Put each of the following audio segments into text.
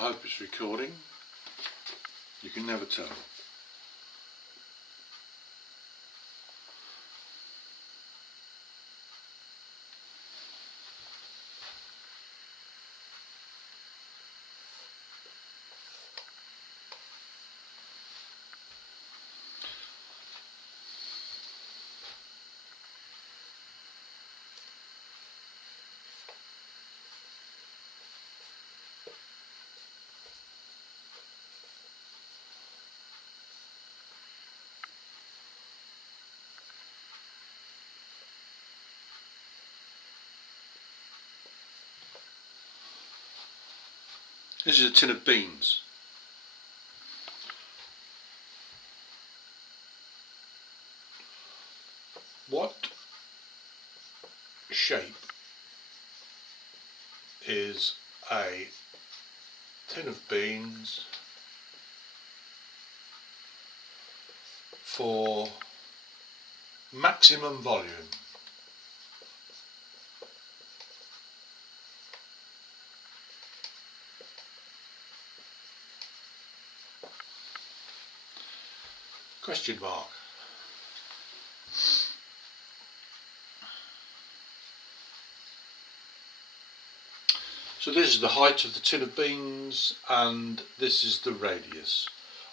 hope it's recording. You can never tell. This is a tin of beans. What shape is a tin of beans for maximum volume? Question mark. So this is the height of the tin of beans and this is the radius.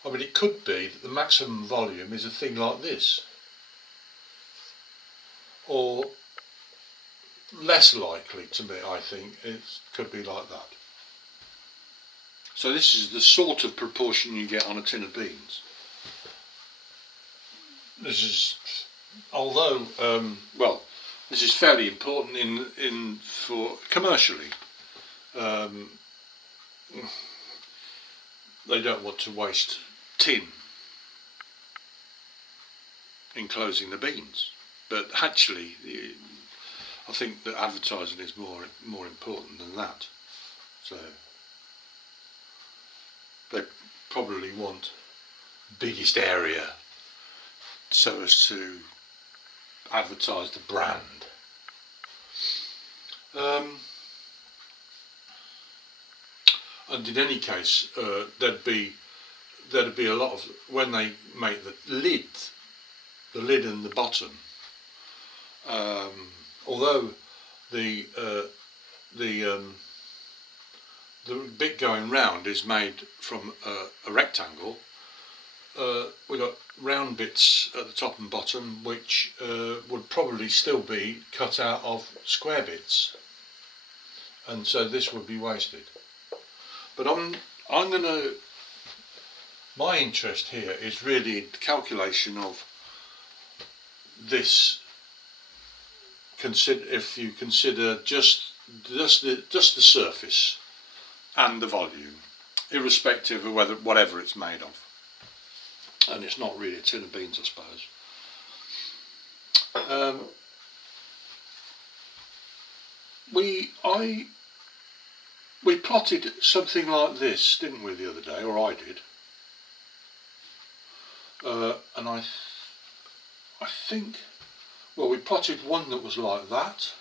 I mean, it could be that the maximum volume is a thing like this, or less likely to me, I think it could be like that. So this is the sort of proportion you get on a tin of beans. This is, although well, this is fairly important in for commercially. They don't want to waste tin enclosing the beans, but actually I think that advertising is more important than that. So they probably want biggest area so as to advertise the brand. And in any case, there'd be a lot of, when they make the lid and the bottom, although the bit going round is made from a rectangle, we've got round bits at the top and bottom which would probably still be cut out of square bits, and so this would be wasted. But I'm gonna, my interest here is really the calculation of this. If you consider just the surface and the volume, irrespective of whatever it's made of, and it's not really a tin of beans, I suppose. We plotted something like this, didn't we, the other day, or I did, and I think, well, we plotted one that was like that.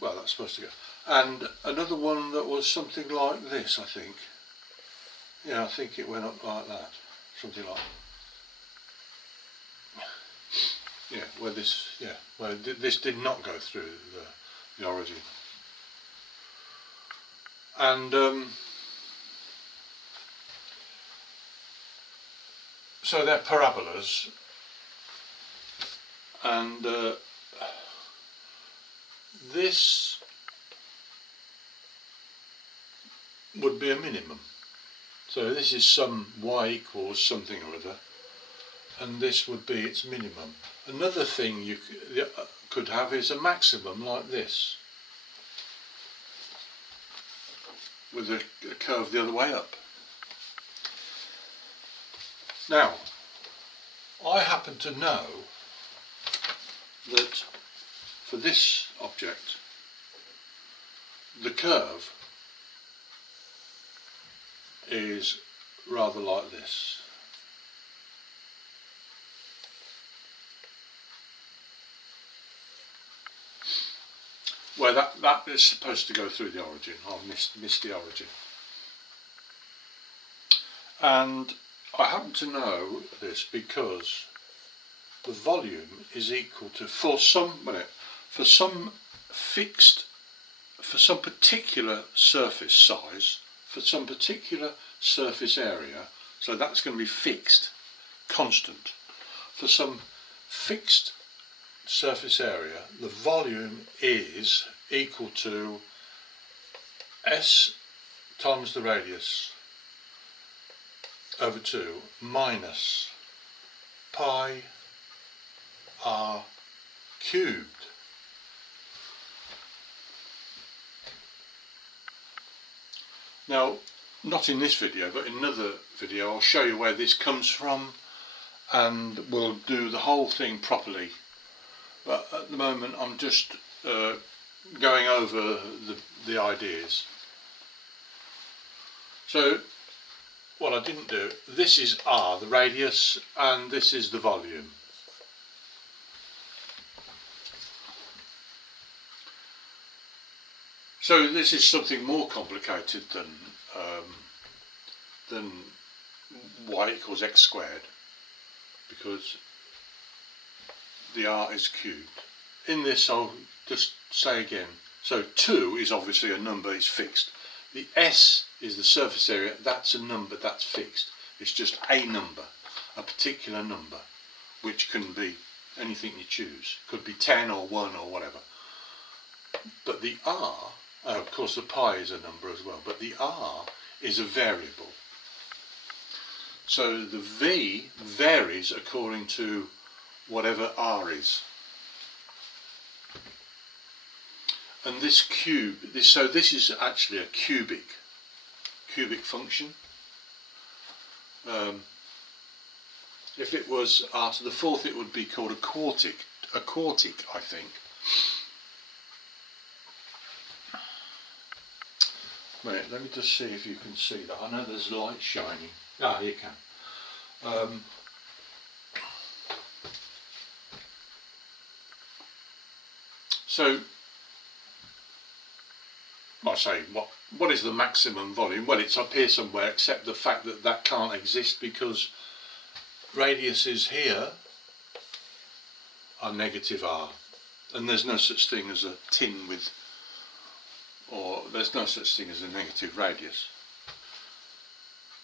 Well, that's supposed to go, and another one that was something like this, I think. Yeah, I think it went up like that, something like that. Yeah, where this, yeah, where this did not go through the origin. And so they're parabolas, and this would be a minimum. So this is some y equals something or other, and this would be its minimum. Another thing you could have is a maximum like this, with a curve the other way up. Now, I happen to know that for this object, the curve is rather like this. Anyway, that is supposed to go through the origin. I missed the origin. And I happen to know this because the volume is equal to, for some particular surface size, for some particular surface area, so that's going to be fixed, constant. For some fixed surface area, the volume is equal to S times the radius over 2 minus pi r cubed. Now, not in this video, but in another video I'll show you where this comes from, and we'll do the whole thing properly. But at the moment I'm just going over the ideas. So what I didn't do, this is r, the radius, and this is the volume. So this is something more complicated than y equals x squared, because the r is cubed. In this I'll just say again, so 2 is obviously a number, it's fixed. The S is the surface area, that's a number, that's fixed. It's just a number, a particular number, which can be anything you choose. Could be 10 or 1 or whatever. But the r, of course the pi is a number as well, but the r is a variable. So the v varies according to whatever r is. And this cube, so this is actually a cubic function. If it was r to the 4th, it would be called a quartic, I think. Wait, let me just see if you can see that. I know there's light shining. Ah, you can. So, I say, what is the maximum volume? Well, it's up here somewhere, except the fact that that can't exist because radiuses here are negative r, and there's no such thing as a tin with, or there's no such thing as a negative radius.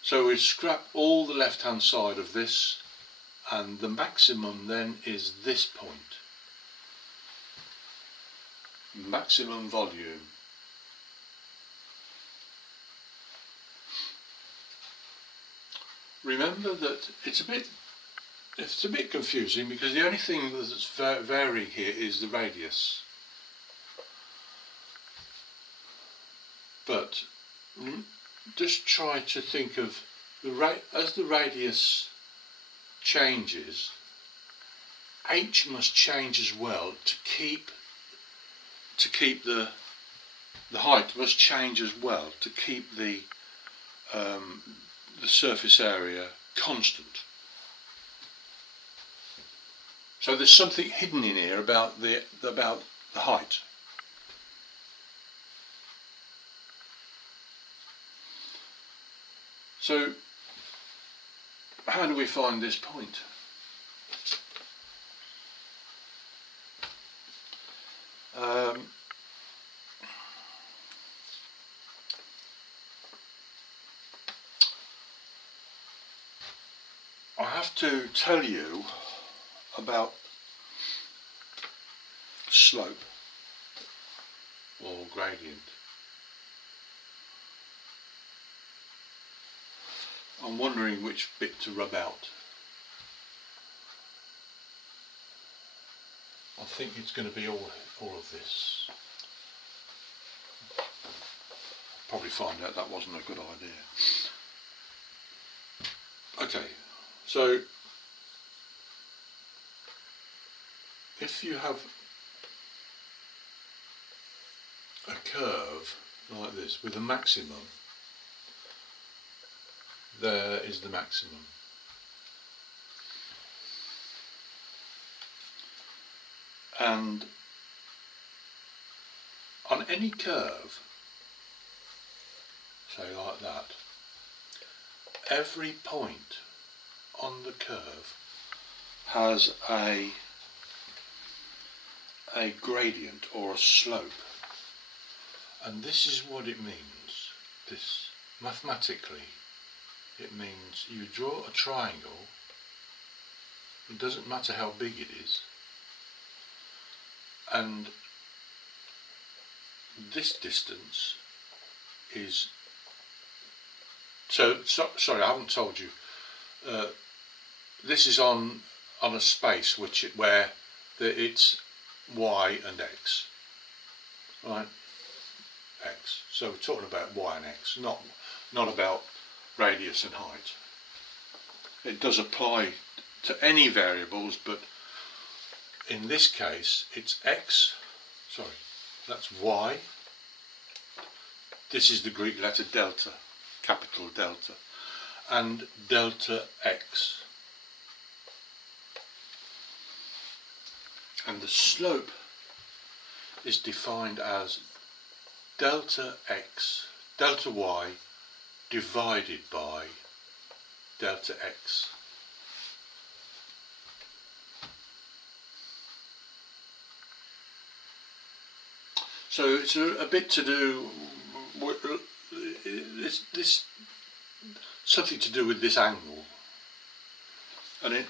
So we scrap all the left hand side of this, and the maximum then is this point. Maximum volume. Remember that it's a bit confusing because the only thing that's varying here is the radius. But just try to think of as the radius changes, h must change as well to keep the height must change as well to keep the surface area constant. So there's something hidden in here about the height. So how do we find this point? I have to tell you about slope or gradient. I'm wondering which bit to rub out. I think it's going to be all of this. Probably find out that wasn't a good idea. Okay, so if you have a curve like this with a maximum, there is the maximum. And on any curve, say like that, every point on the curve has a gradient or a slope, and this is what it means. This mathematically, it means you draw a triangle. It doesn't matter how big it is, and this distance is sorry, I haven't told you. This is on a space where it's y and x, right? X. So we're talking about y and x, not about radius and height. It does apply to any variables, but in this case it's x. Sorry, that's y. This is the Greek letter delta, capital delta, and delta x. And the slope is defined as delta x, delta y divided by delta x. So it's a bit to do with this something to do with this angle, and it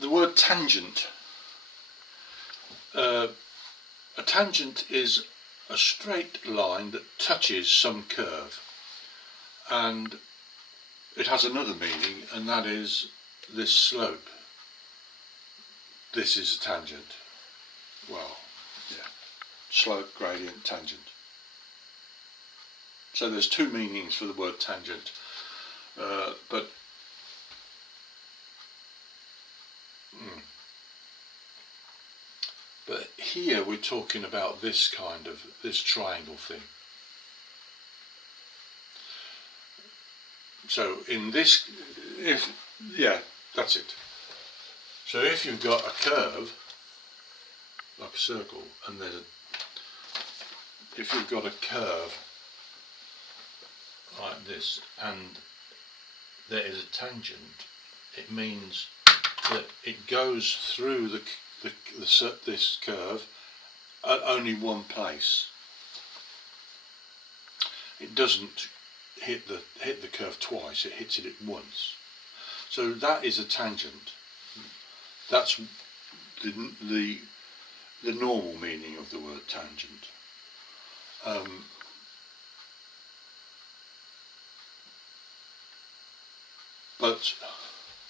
the word tangent. A tangent is a straight line that touches some curve, and it has another meaning, and that is this slope. This is a tangent. Well, yeah, slope, gradient, tangent. So there's two meanings for the word tangent, but here we're talking about this triangle thing. So in this, that's it. So if you've got a curve, like a circle, and if you've got a curve like this, and there is a tangent, it means that it goes through this curve at only one place. It doesn't hit the curve twice, it hits it at once. So that is a tangent. That's the normal meaning of the word tangent.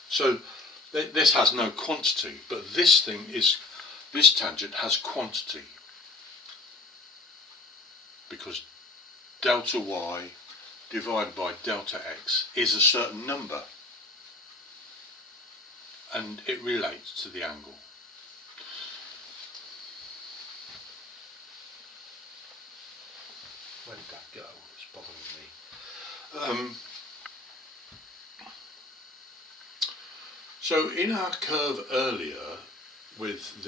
So this has no quantity, but this tangent has quantity, because delta y divided by delta x is a certain number, and it relates to the angle. Where did that go? It's bothering me. So in our curve earlier with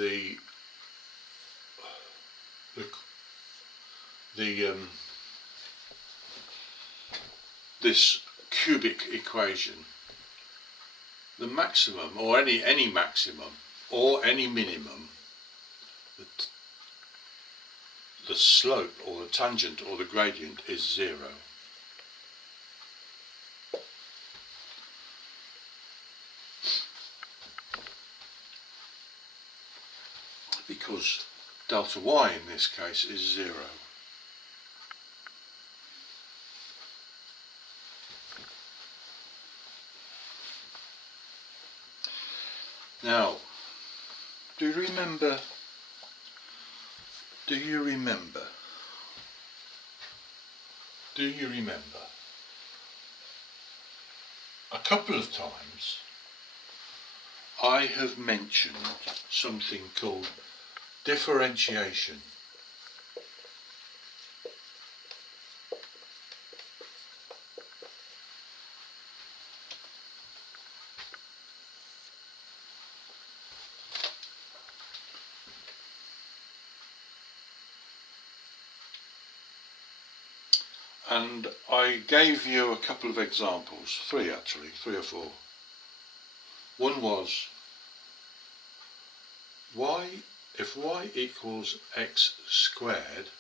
this cubic equation, the maximum, or any maximum or any minimum, the slope or the tangent or the gradient is 0. Because delta y in this case is 0. Now, do you remember a couple of times I have mentioned something called differentiation. And I gave you a couple of examples, three actually, 3 or 4. One was if y equals x squared,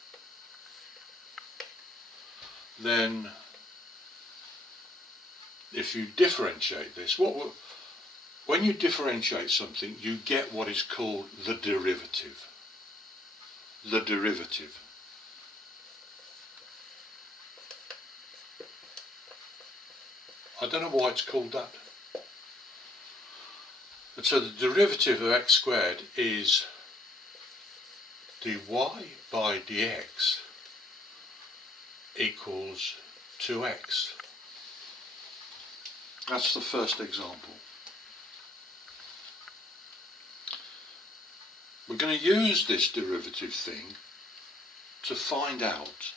then if you differentiate this, when you differentiate something, you get what is called the derivative. The derivative. I don't know why it's called that. And so the derivative of x squared is dy by dx equals 2x. That's the first example. We're going to use this derivative thing to find out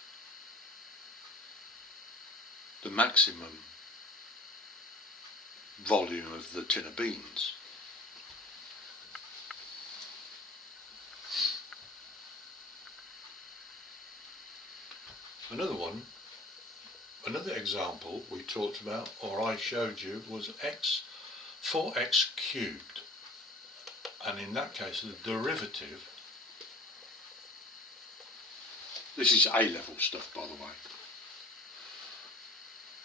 the maximum volume of the tin of beans. Another example we talked about, or I showed you, was 4x cubed, and in that case the derivative, this is A-level stuff by the way,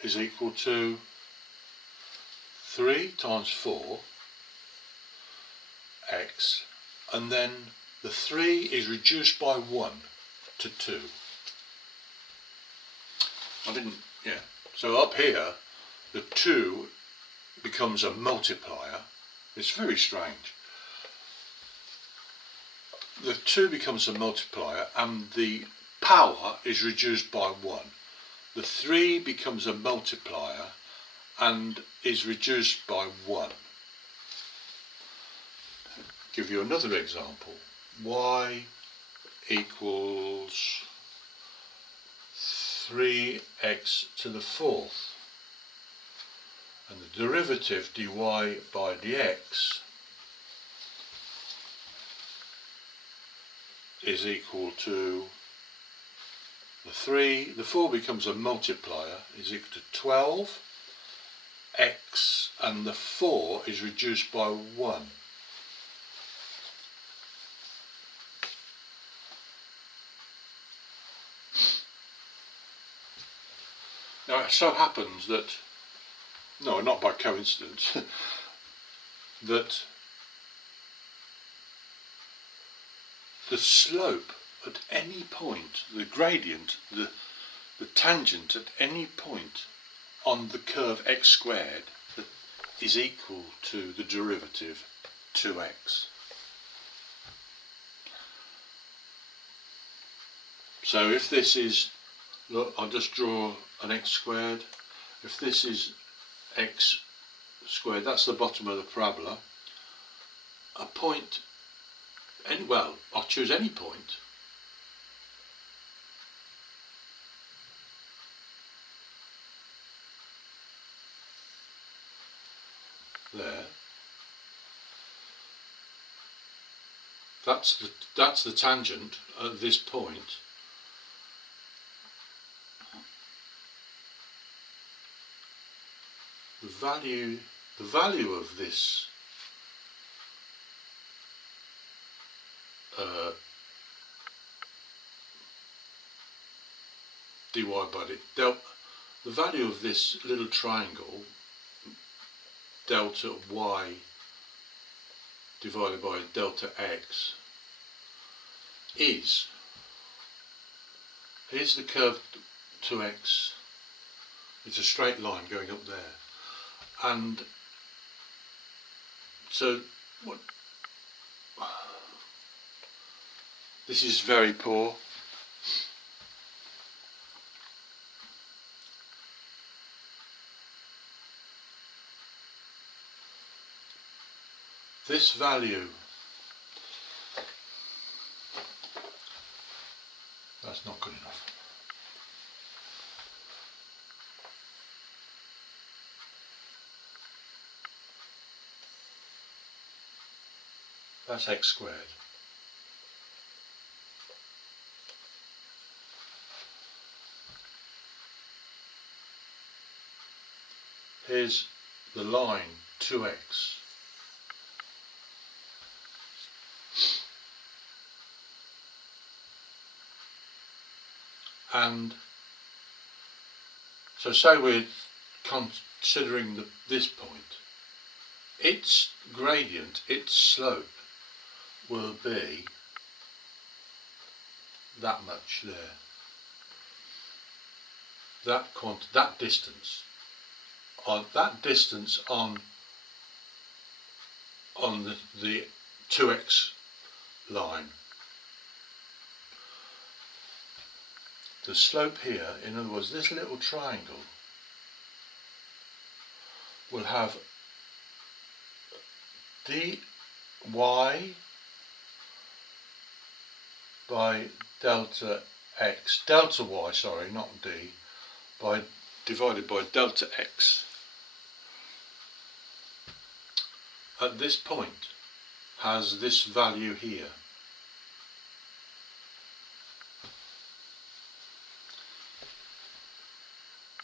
is equal to 3 times 4x, and then the 3 is reduced by 1 to 2. So up here, the 2 becomes a multiplier. It's very strange. The 2 becomes a multiplier and the power is reduced by 1. The 3 becomes a multiplier and is reduced by 1. Give you another example. Y equals 3x to the 4th, and the derivative dy by dx is equal to the 4 becomes a multiplier, is equal to 12x, and the 4 is reduced by 1. Now it so happens that, no, not by coincidence, that the slope at any point, the gradient, the tangent at any point on the curve x squared is equal to the derivative 2x. So if this is, look, I'll just draw an x squared. If this is x squared, that's the bottom of the parabola. A point, I'll choose any point. There. That's the tangent at this point. The value of this dy by the value of this little triangle, delta y divided by delta x, here's the curve 2x, it's a straight line going up there, and so this is very poor. This value, that's not good enough. That's x squared. here's the line 2x. And so say we're considering this point, its gradient, its slope will be that much there. That distance on the 2x line. The slope here, in other words, this little triangle will have dy by delta x, delta y, sorry, not d, divided by delta x at this point has this value here.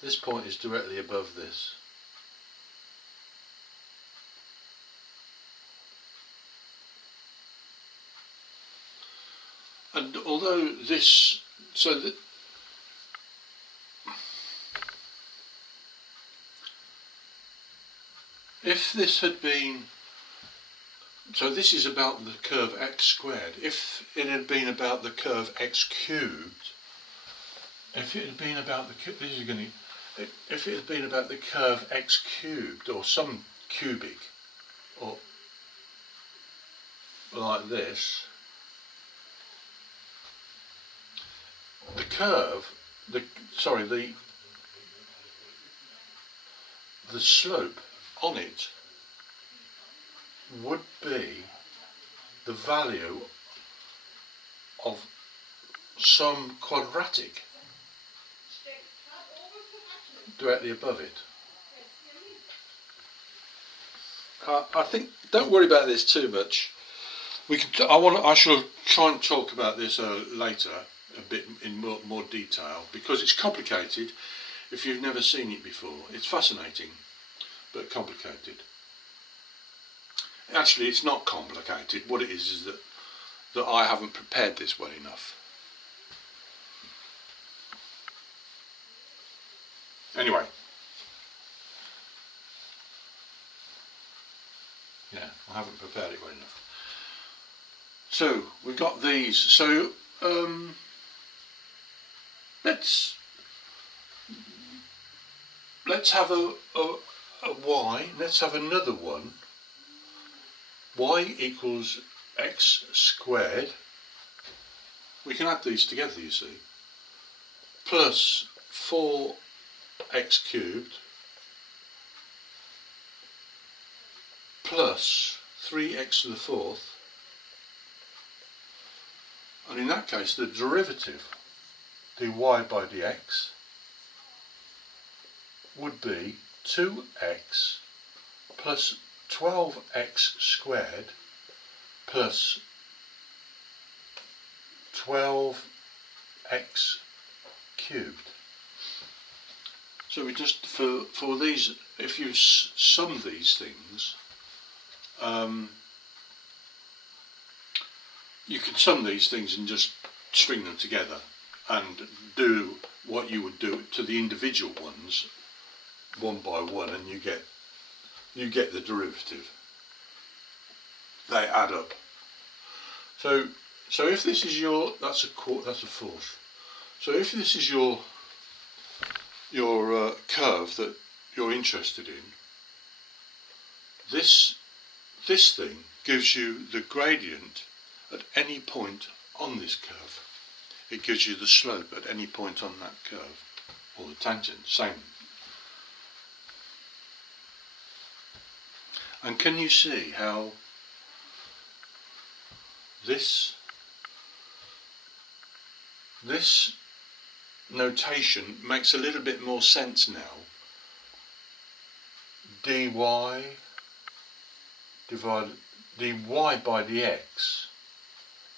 This point is directly above this. And although this, if this had been, so this is about the curve x squared. If it had been about the curve x cubed, if it had been about the if it had been about the curve x cubed or some cubic, or like this, the curve, the slope on it would be the value of some quadratic directly above it. I think, don't worry about this too much. I shall try and talk about this later a bit in more detail, because it's complicated if you've never seen it before. It's fascinating but complicated. Actually, it's not complicated. What it is that I haven't prepared this well enough. Anyway, yeah, I haven't prepared it well enough. So we've got these. So let's have a y. Let's have another one. Y equals x squared. We can add these together, you see. Plus 4x cubed plus 3x to the fourth, and in that case the derivative dy by dx would be 2x plus 12x squared plus 12x cubed. So we just, for these, if you sum these things, you can sum these things and just string them together and do what you would do to the individual ones one by one, and you get the derivative. They add up. So if this is your, that's a fourth. So if this is your curve that you're interested in, this thing gives you the gradient at any point on this curve. It gives you the slope at any point on that curve, or the tangent, same. And can you see how this notation makes a little bit more sense now? dy by dx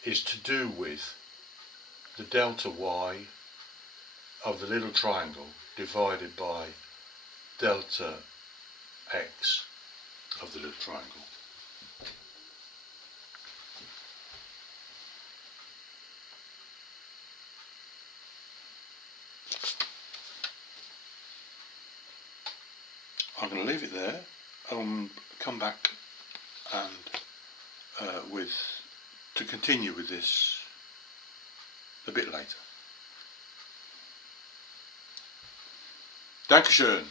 is to do with the delta y of the little triangle divided by delta x of the little triangle. I'm going to leave it there. I'll come back and to continue with this a bit later. Dankeschön.